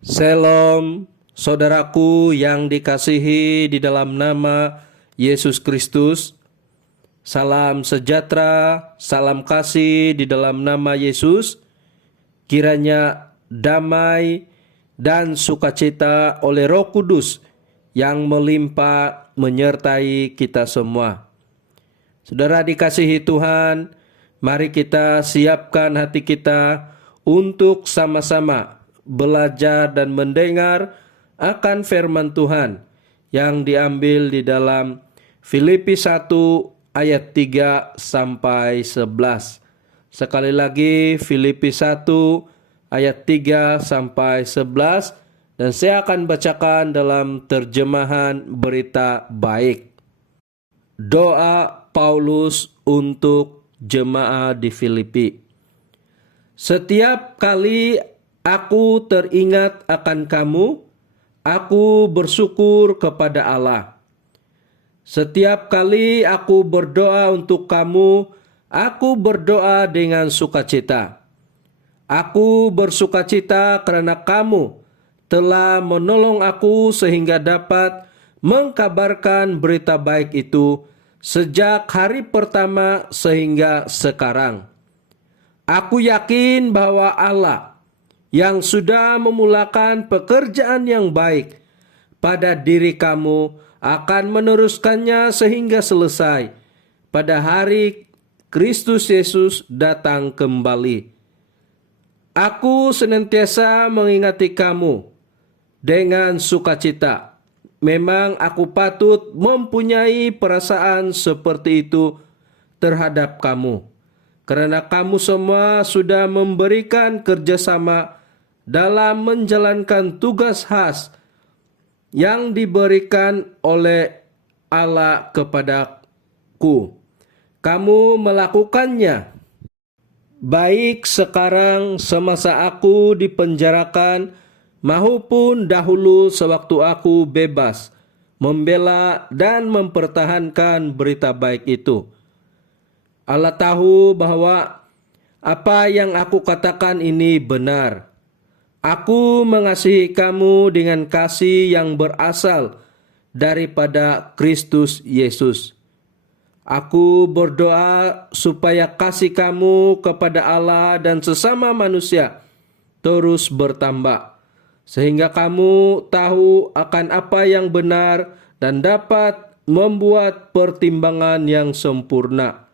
Shalom, saudaraku yang dikasihi di dalam nama Yesus Kristus. Salam sejahtera, salam kasih di dalam nama Yesus. Kiranya damai dan sukacita oleh Roh Kudus yang melimpah menyertai kita semua. Saudara dikasihi Tuhan, mari kita siapkan hati kita untuk sama-sama belajar dan mendengar akan firman Tuhan yang diambil di dalam Filipi 1 ayat 3 sampai 11. Sekali lagi Filipi 1 ayat 3 sampai 11, dan saya akan bacakan dalam terjemahan Berita Baik. Doa Paulus untuk jemaat di Filipi. Setiap kali aku teringat akan kamu, aku bersyukur kepada Allah. Setiap kali aku berdoa untuk kamu, aku berdoa dengan sukacita. Aku bersukacita karena kamu telah menolong aku sehingga dapat mengkabarkan berita baik itu sejak hari pertama sehingga sekarang. Aku yakin bahwa Allah yang sudah memulakan pekerjaan yang baik pada diri kamu akan meneruskannya sehingga selesai pada hari Kristus Yesus datang kembali. Aku senantiasa mengingati kamu dengan sukacita. Memang aku patut mempunyai perasaan seperti itu terhadap kamu, karena kamu semua sudah memberikan kerjasama dalam menjalankan tugas khas yang diberikan oleh Allah kepadaku. Kamu melakukannya baik sekarang semasa aku dipenjarakan maupun dahulu sewaktu aku bebas membela dan mempertahankan berita baik itu. Allah tahu bahwa apa yang aku katakan ini benar. Aku mengasihi kamu dengan kasih yang berasal daripada Kristus Yesus. Aku berdoa supaya kasih kamu kepada Allah dan sesama manusia terus bertambah, sehingga kamu tahu akan apa yang benar dan dapat membuat pertimbangan yang sempurna.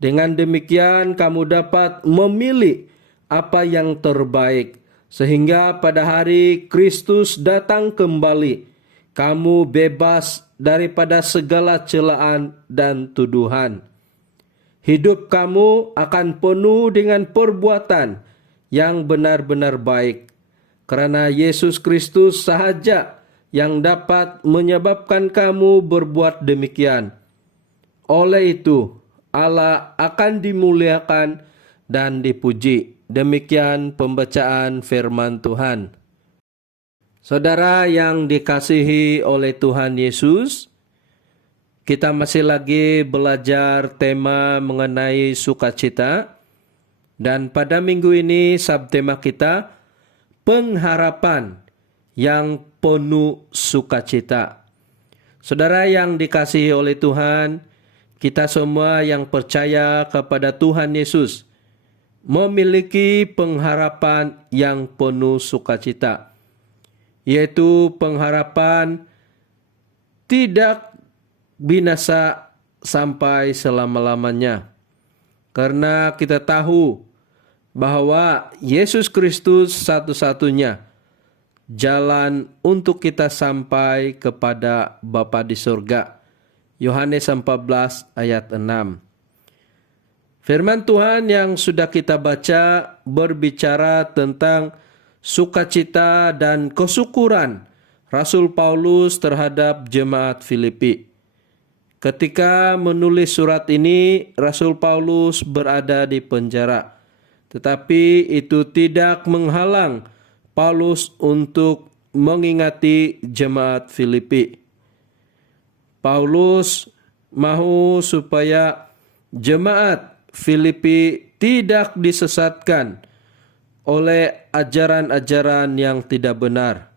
Dengan demikian kamu dapat memilih apa yang terbaik, sehingga pada hari Kristus datang kembali, kamu bebas daripada segala celaan dan tuduhan. Hidup kamu akan penuh dengan perbuatan yang benar-benar baik, karena Yesus Kristus sahaja yang dapat menyebabkan kamu berbuat demikian. Oleh itu, Allah akan dimuliakan dan dipuji. Demikian pembacaan firman Tuhan. Saudara yang dikasihi oleh Tuhan Yesus, kita masih lagi belajar tema mengenai sukacita. Dan pada minggu ini subtema kita pengharapan yang penuh sukacita. Saudara yang dikasihi oleh Tuhan, kita semua yang percaya kepada Tuhan Yesus memiliki pengharapan yang penuh sukacita, yaitu pengharapan tidak binasa sampai selama-lamanya. Karena kita tahu bahwa Yesus Kristus satu-satunya jalan untuk kita sampai kepada Bapa di surga. Yohanes 14 ayat 6. Firman Tuhan yang sudah kita baca berbicara tentang sukacita dan kesyukuran Rasul Paulus terhadap jemaat Filipi. Ketika menulis surat ini, Rasul Paulus berada di penjara. Tetapi itu tidak menghalang Paulus untuk mengingati jemaat Filipi. Paulus mau supaya jemaat Filipi tidak disesatkan oleh ajaran-ajaran yang tidak benar.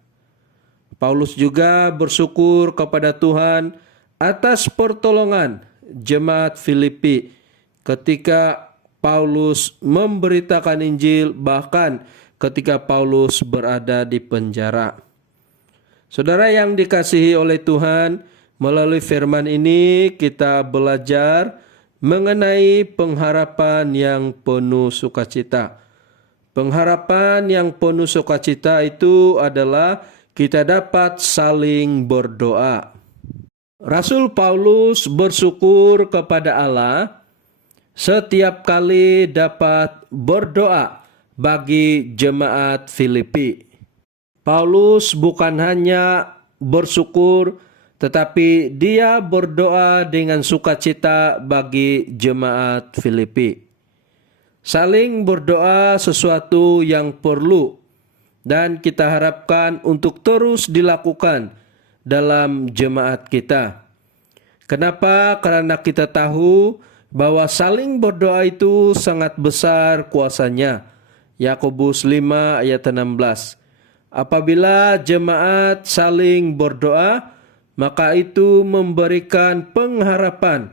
Paulus juga bersyukur kepada Tuhan atas pertolongan jemaat Filipi ketika Paulus memberitakan Injil, bahkan ketika Paulus berada di penjara. Saudara yang dikasihi oleh Tuhan, melalui firman ini kita belajar mengenai pengharapan yang penuh sukacita. Pengharapan yang penuh sukacita itu adalah kita dapat saling berdoa. Rasul Paulus bersyukur kepada Allah setiap kali dapat berdoa bagi jemaat Filipi. Paulus bukan hanya bersyukur, tetapi dia berdoa dengan sukacita bagi jemaat Filipi. Saling berdoa sesuatu yang perlu dan kita harapkan untuk terus dilakukan dalam jemaat kita. Kenapa? Karena kita tahu bahwa saling berdoa itu sangat besar kuasanya. Yakobus 5 ayat 16. Apabila jemaat saling berdoa, maka itu memberikan pengharapan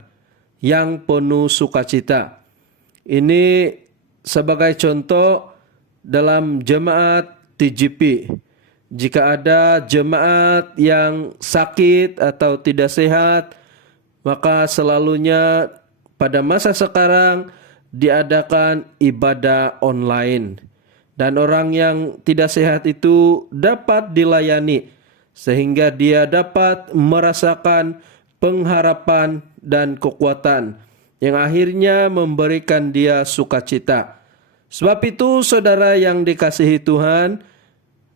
yang penuh sukacita. Ini sebagai contoh dalam jemaat TGP. Jika ada jemaat yang sakit atau tidak sehat, maka selalunya pada masa sekarang diadakan ibadah online. Dan orang yang tidak sehat itu dapat dilayani sehingga dia dapat merasakan pengharapan dan kekuatan yang akhirnya memberikan dia sukacita. Sebab itu saudara yang dikasihi Tuhan,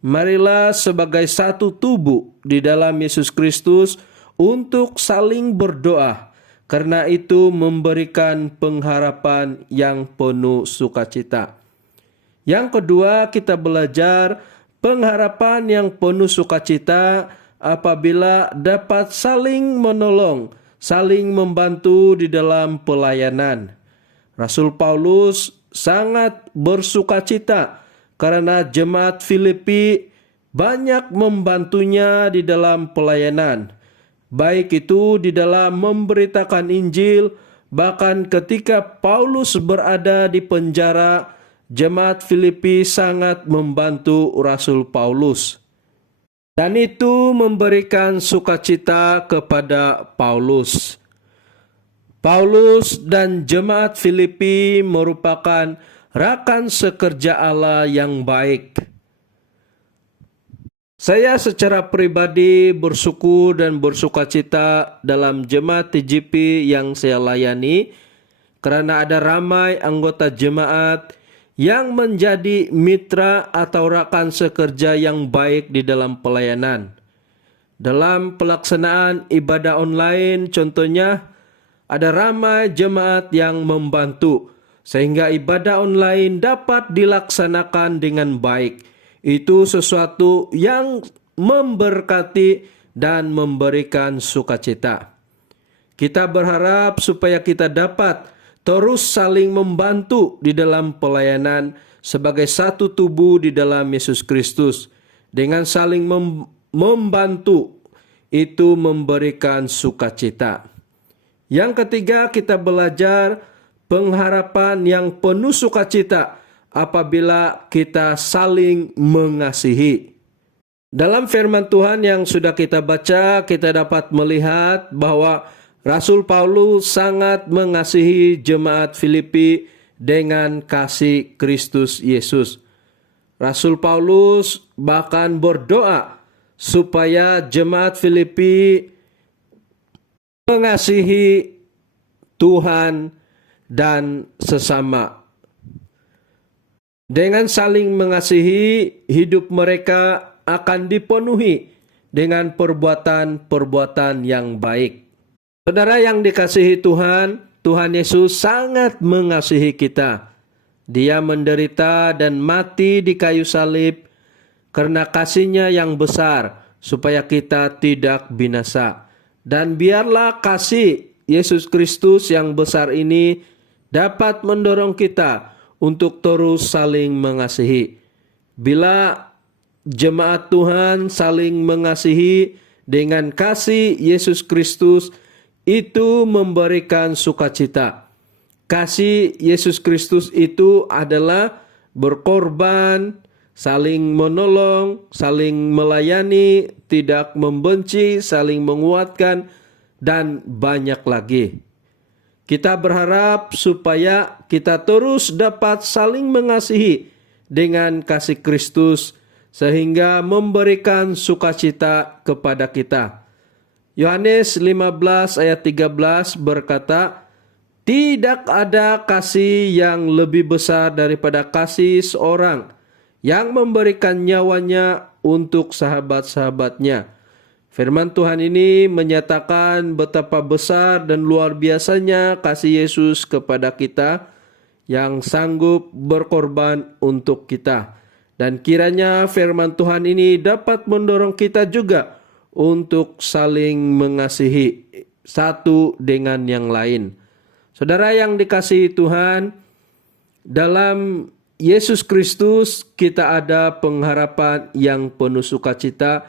marilah sebagai satu tubuh di dalam Yesus Kristus untuk saling berdoa, karena itu memberikan pengharapan yang penuh sukacita. Yang kedua, kita belajar pengharapan yang penuh sukacita apabila dapat saling menolong, saling membantu di dalam pelayanan. Rasul Paulus sangat bersukacita karena jemaat Filipi banyak membantunya di dalam pelayanan, baik itu di dalam memberitakan Injil, bahkan ketika Paulus berada di penjara, jemaat Filipi sangat membantu Rasul Paulus. Dan itu memberikan sukacita kepada Paulus. Paulus dan jemaat Filipi merupakan rakan sekerja Allah yang baik. Saya secara pribadi bersyukur dan bersukacita dalam jemaat TGP yang saya layani, karena ada ramai anggota jemaat yang menjadi mitra atau rakan sekerja yang baik di dalam pelayanan. Dalam pelaksanaan ibadah online contohnya, ada ramai jemaat yang membantu sehingga ibadah online dapat dilaksanakan dengan baik. Itu sesuatu yang memberkati dan memberikan sukacita. Kita berharap supaya kita dapat terus saling membantu di dalam pelayanan sebagai satu tubuh di dalam Yesus Kristus. Dengan saling membantu itu memberikan sukacita. Yang ketiga, kita belajar pengharapan yang penuh sukacita apabila kita saling mengasihi. Dalam firman Tuhan yang sudah kita baca, kita dapat melihat bahwa Rasul Paulus sangat mengasihi jemaat Filipi dengan kasih Kristus Yesus. Rasul Paulus bahkan berdoa supaya jemaat Filipi mengasihi Tuhan dan sesama. Dengan saling mengasihi, hidup mereka akan dipenuhi dengan perbuatan-perbuatan yang baik. Saudara yang dikasihi Tuhan, Tuhan Yesus sangat mengasihi kita. Dia menderita dan mati di kayu salib karena kasih-Nya yang besar supaya kita tidak binasa. Dan biarlah kasih Yesus Kristus yang besar ini dapat mendorong kita untuk terus saling mengasihi. Bila jemaat Tuhan saling mengasihi dengan kasih Yesus Kristus, itu memberikan sukacita. Kasih Yesus Kristus itu adalah berkorban, saling menolong, saling melayani, tidak membenci, saling menguatkan, dan banyak lagi. Kita berharap supaya kita terus dapat saling mengasihi dengan kasih Kristus sehingga memberikan sukacita kepada kita. Yohanes 15 ayat 13 berkata, "Tidak ada kasih yang lebih besar daripada kasih seorang yang memberikan nyawanya untuk sahabat-sahabatnya." Firman Tuhan ini menyatakan betapa besar dan luar biasanya kasih Yesus kepada kita yang sanggup berkorban untuk kita. Dan kiranya firman Tuhan ini dapat mendorong kita juga untuk saling mengasihi satu dengan yang lain. Saudara yang dikasihi Tuhan, dalam Yesus Kristus kita ada pengharapan yang penuh sukacita,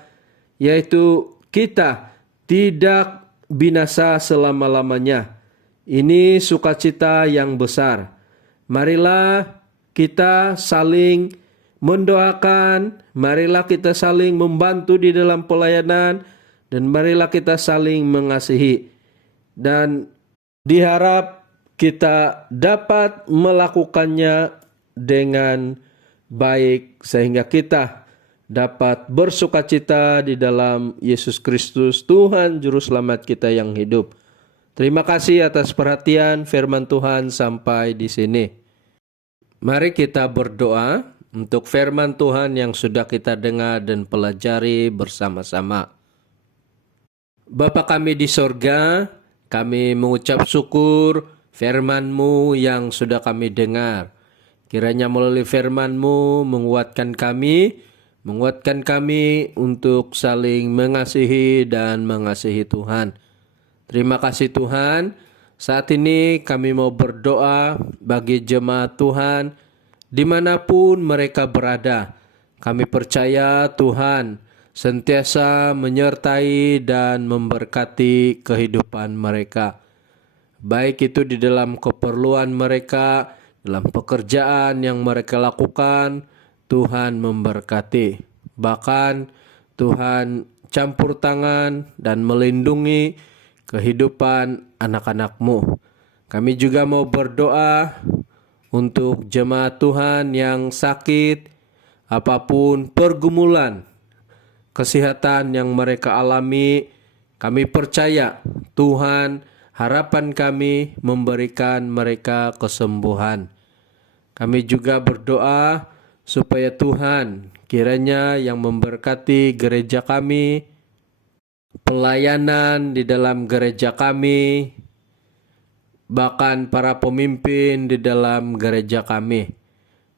yaitu kita tidak binasa selama-lamanya. Ini sukacita yang besar. Marilah kita saling mendoakan, marilah kita saling membantu di dalam pelayanan, dan marilah kita saling mengasihi. Dan diharap kita dapat melakukannya dengan baik sehingga kita dapat bersukacita di dalam Yesus Kristus, Tuhan Juru Selamat kita yang hidup. Terima kasih atas perhatian firman Tuhan sampai di sini. Mari kita berdoa untuk firman Tuhan yang sudah kita dengar dan pelajari bersama-sama. Bapa kami di sorga, kami mengucap syukur firman-Mu yang sudah kami dengar. Kiranya melalui firman-Mu menguatkan kami untuk saling mengasihi dan mengasihi Tuhan. Terima kasih Tuhan. Saat ini kami mau berdoa bagi jemaat Tuhan dimanapun mereka berada. Kami percaya Tuhan sentiasa menyertai dan memberkati kehidupan mereka. Baik itu di dalam keperluan mereka, dalam pekerjaan yang mereka lakukan, Tuhan memberkati. Bahkan Tuhan campur tangan dan melindungi kehidupan anak-anak-Mu. Kami juga mau berdoa untuk jemaat Tuhan yang sakit, apapun pergumulan kesehatan yang mereka alami, kami percaya Tuhan, harapan kami memberikan mereka kesembuhan. Kami juga berdoa supaya Tuhan kiranya yang memberkati gereja kami, pelayanan di dalam gereja kami, bahkan para pemimpin di dalam gereja kami.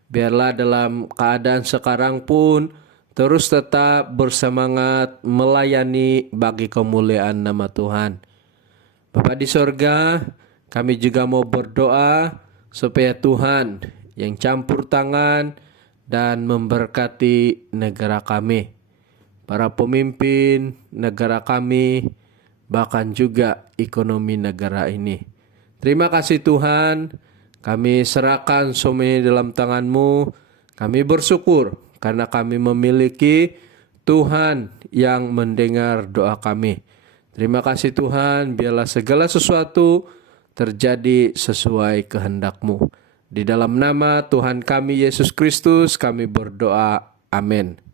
Biarlah dalam keadaan sekarang pun terus tetap bersemangat melayani bagi kemuliaan nama Tuhan. Bapa di sorga, kami juga mau berdoa supaya Tuhan yang campur tangan dan memberkati negara kami, para pemimpin negara kami, bahkan juga ekonomi negara ini. Terima kasih Tuhan, kami serahkan semuanya dalam tangan-Mu. Kami bersyukur karena kami memiliki Tuhan yang mendengar doa kami. Terima kasih Tuhan, biarlah segala sesuatu terjadi sesuai kehendak-Mu. Di dalam nama Tuhan kami Yesus Kristus kami berdoa. Amin.